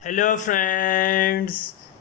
Hello friends,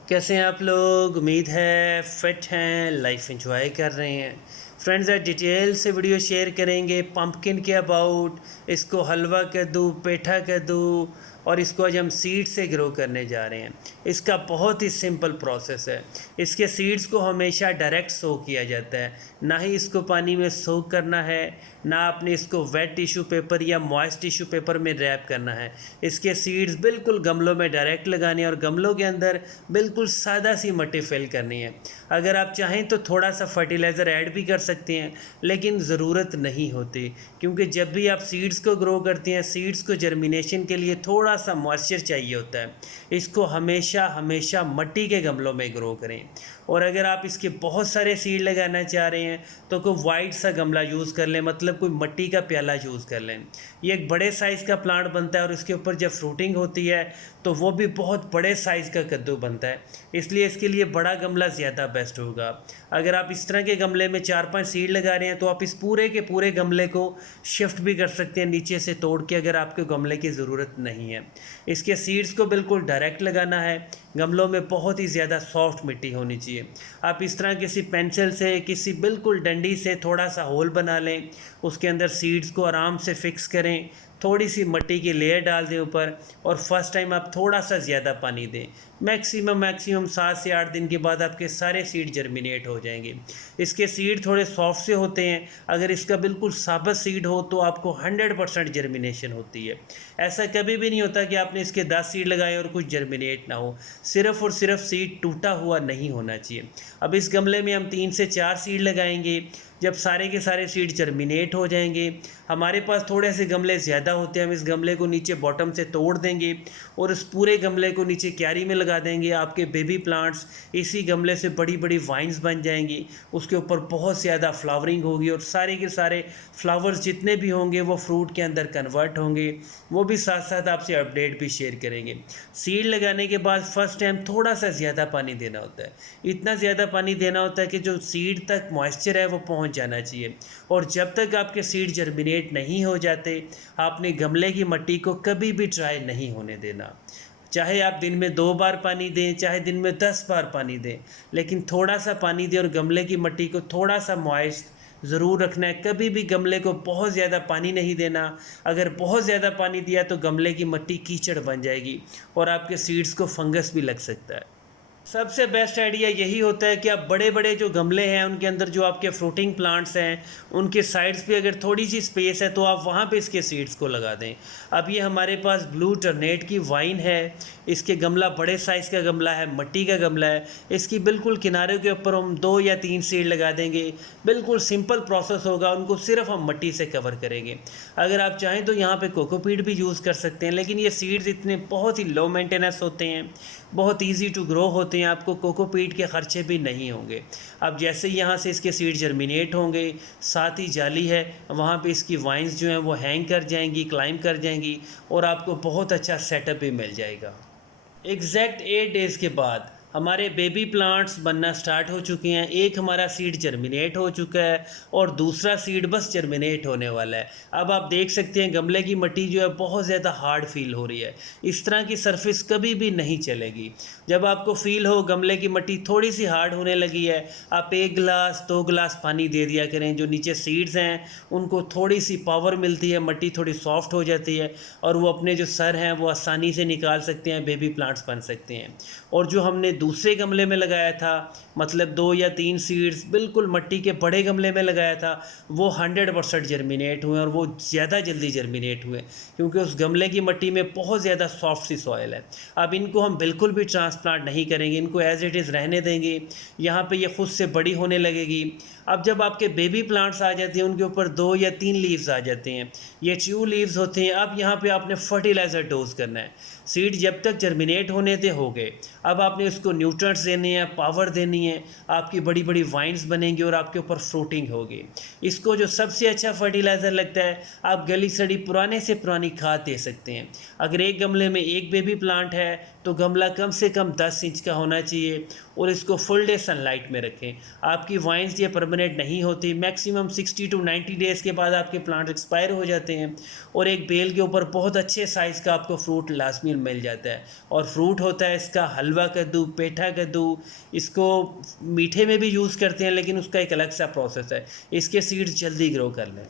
कैसे हैं आप लोग। उम्मीद है फिट हैं, लाइफ एंजॉय कर रहे हैं। फ्रेंड्स, आज डिटेल से वीडियो शेयर करेंगे पंपकिन के अबाउट। इसको हलवा कद्दू, पेठा कद्दू, और इसको आज हम सीड से ग्रो करने जा रहे हैं। इसका बहुत ही सिंपल प्रोसेस है। इसके सीड्स को हमेशा डायरेक्ट सोक किया जाता है, ना ही इसको पानी में सोक करना है, ना आपने इसको वेट टिश्यू पेपर या मॉइस्ट टिश्यू पेपर में रैप करना है। इसके सीड्स बिल्कुल गमलों में डायरेक्ट लगाने हैं और गमलों के अंदर बिल्कुल सादा सी मट्टी फिल करनी है। अगर आप चाहें तो थोड़ा सा फर्टिलाइज़र ऐड भी कर सकते हैं, लेकिन ज़रूरत नहीं होती, क्योंकि जब भी आप सीड्स को ग्रो करते हैं, सीड्स को जर्मिनेशन के लिए थोड़ा सा मॉइस्चर चाहिए होता है। इसको हमेशा हमेशा मट्टी के गमलों में ग्रो करें। और अगर आप इसके बहुत सारे सीड लगाना चाह रहे हैं तो कोई वाइट सा गमला यूज़ कर लें, मतलब कोई मट्टी का प्याला यूज़ कर लें। ये एक बड़े साइज़ का प्लांट बनता है और इसके ऊपर जब फ्रूटिंग होती है तो वो भी बहुत बड़े साइज़ का कद्दू बनता है, इसलिए इसके लिए बड़ा गमला ज़्यादा बेस्ट होगा। अगर आप इस तरह के गमले में 4-5 सीड लगा रहे हैं तो आप इस पूरे के पूरे गमले को शिफ्ट भी कर सकते हैं नीचे से तोड़ के, अगर आपके गमले की ज़रूरत नहीं है। इसके सीड्स को बिल्कुल डायरेक्ट लगाना है। गमलों में बहुत ही ज़्यादा सॉफ्ट मिट्टी होनी चाहिए। आप इस तरह किसी पेंसिल से, किसी बिल्कुल डंडी से थोड़ा सा होल बना लें, उसके अंदर सीड्स को आराम से फिक्स करें, थोड़ी सी मिट्टी की लेयर डाल दें ऊपर, और फर्स्ट टाइम आप थोड़ा सा ज़्यादा पानी दें। मैक्सिमम 7 से 8 दिन के बाद आपके सारे सीड जर्मिनेट हो जाएंगे। इसके सीड थोड़े सॉफ्ट से होते हैं। अगर इसका बिल्कुल साबुत सीड हो तो आपको 100% जर्मिनेशन होती है। ऐसा कभी भी नहीं होता कि आपने इसके 10 सीड लगाए और कुछ जर्मिनेट ना हो। सिर्फ़ और सिर्फ सीड टूटा हुआ नहीं होना चाहिए। अब इस गमले में हम 3 से 4 सीड लगाएंगे। जब सारे के सारे सीड जर्मिनेट हो जाएंगे, हमारे पास थोड़े से गमले ज़्यादा होते हैं, हम इस गमले को नीचे बॉटम से तोड़ देंगे और इस पूरे गमले को नीचे क्यारी में लगा देंगे। आपके बेबी प्लांट्स इसी गमले से बड़ी बड़ी वाइन्स बन जाएंगी। उसके ऊपर बहुत ज़्यादा फ्लावरिंग होगी और सारे के सारे फ्लावर्स जितने भी होंगे वो फ्रूट के अंदर कन्वर्ट होंगे। वो भी साथ साथ आपसे अपडेट भी शेयर करेंगे। सीड लगाने के बाद फर्स्ट टाइम थोड़ा सा ज़्यादा पानी देना होता है। इतना ज़्यादा पानी देना होता है कि जो सीड तक मॉइस्चर है वो पहुंच जाना चाहिए। और जब तक आपके सीड जर्मिनेट नहीं हो जाते, आपने गमले की मिट्टी को कभी भी ड्राई नहीं होने देना। चाहे आप दिन में 2 बार पानी दें, चाहे दिन में 10 बार पानी दें, लेकिन थोड़ा सा पानी दें और गमले की मिट्टी को थोड़ा सा मॉइस्ट ज़रूर रखना है। कभी भी गमले को बहुत ज़्यादा पानी नहीं देना। अगर बहुत ज़्यादा पानी दिया तो गमले की मिट्टी कीचड़ बन जाएगी और आपके सीड्स को फंगस भी लग सकता है। सबसे बेस्ट आइडिया यही होता है कि आप बड़े बड़े जो गमले हैं उनके अंदर जो आपके फ्रूटिंग प्लांट्स हैं उनके साइड्स पे अगर थोड़ी सी स्पेस है तो आप वहाँ पे इसके सीड्स को लगा दें। अब ये हमारे पास ब्लू टर्नेट की वाइन है। इसके गमला बड़े साइज़ का गमला है, मिट्टी का गमला है। इसकी बिल्कुल किनारे के ऊपर हम 2 या 3 सीड लगा देंगे। बिल्कुल सिंपल प्रोसेस होगा, उनको सिर्फ हम मिट्टी से कवर करेंगे। अगर आप चाहें तो यहाँ पे कोकोपीट भी यूज़ कर सकते हैं, लेकिन ये सीड्स इतने बहुत ही लो मेंटेनेंस होते हैं, बहुत ईजी टू ग्रो होते हैं, आपको कोकोपीट के खर्चे भी नहीं होंगे। अब जैसे यहाँ से इसके सीड जर्मिनेट होंगे, साथ ही जाली है वहाँ पे इसकी वाइन्स जो हैं वो हैंग कर जाएंगी, क्लाइंब कर जाएंगी और आपको बहुत अच्छा सेटअप भी मिल जाएगा। एग्जैक्ट 8 डेज़ के बाद हमारे बेबी प्लांट्स बनना स्टार्ट हो चुके हैं। एक हमारा सीड जर्मिनेट हो चुका है और दूसरा सीड बस जर्मिनेट होने वाला है। अब आप देख सकते हैं गमले की मिट्टी जो है बहुत ज़्यादा हार्ड फील हो रही है। इस तरह की सरफेस कभी भी नहीं चलेगी। जब आपको फील हो गमले की मिट्टी थोड़ी सी हार्ड होने लगी है, आप 1 गिलास 2 गिलास पानी दे दिया करें। जो नीचे सीड्स हैं उनको थोड़ी सी पावर मिलती है, मिट्टी थोड़ी सॉफ्ट हो जाती है और वो अपने जो सर हैं वो आसानी से निकाल सकते हैं, बेबी प्लांट्स बन सकते हैं। और जो हमने दूसरे गमले में लगाया था, मतलब 2 या 3 सीड्स बिल्कुल मिट्टी के बड़े गमले में लगाया था, वो 100% जर्मिनेट हुए और वो ज़्यादा जल्दी जर्मिनेट हुए क्योंकि उस गमले की मिट्टी में बहुत ज़्यादा सॉफ्ट सी सॉइल है। अब इनको हम बिल्कुल भी ट्रांसप्लांट नहीं करेंगे, इनको एज इट इज़ रहने देंगे। यहाँ पे ये खुद से बड़ी होने लगेगी। अब जब आपके बेबी प्लांट्स आ जाते हैं उनके ऊपर 2 या 3 लीव्स आ जाते हैं, ये ट्रू लीव्स होते हैं। अब यहाँ पे आपने फर्टिलाइज़र डोज करना है। सीड जब तक जर्मिनेट होने थे हो गए, अब आपने उसको न्यूट्रिएंट्स देने हैं, पावर देनी है, आपकी बड़ी बड़ी वाइन्स बनेंगी और आपके ऊपर फ्रूटिंग होगी। इसको जो सबसे अच्छा फर्टिलाइज़र लगता है, आप गली सड़ी पुराने से पुरानी खाद दे सकते हैं। अगर एक गमले में एक बेबी प्लांट है तो गमला कम से कम 10 इंच का होना चाहिए और इसको फुल डे सनलाइट में रखें। आपकी वाइन्स ये परमानेंट नहीं होती, मैक्सिमम 60 टू 90 डेज़ के बाद आपके प्लांट एक्सपायर हो जाते हैं और एक बेल के ऊपर बहुत अच्छे साइज़ का आपको फ्रूट लाजमी मिल जाता है। और फ्रूट होता है इसका हलवा कद्दू, पेठा कद्दू, इसको मीठे में भी यूज़ करते हैं लेकिन उसका एक अलग सा प्रोसेस है। इसके सीड्स जल्दी ग्रो कर लें।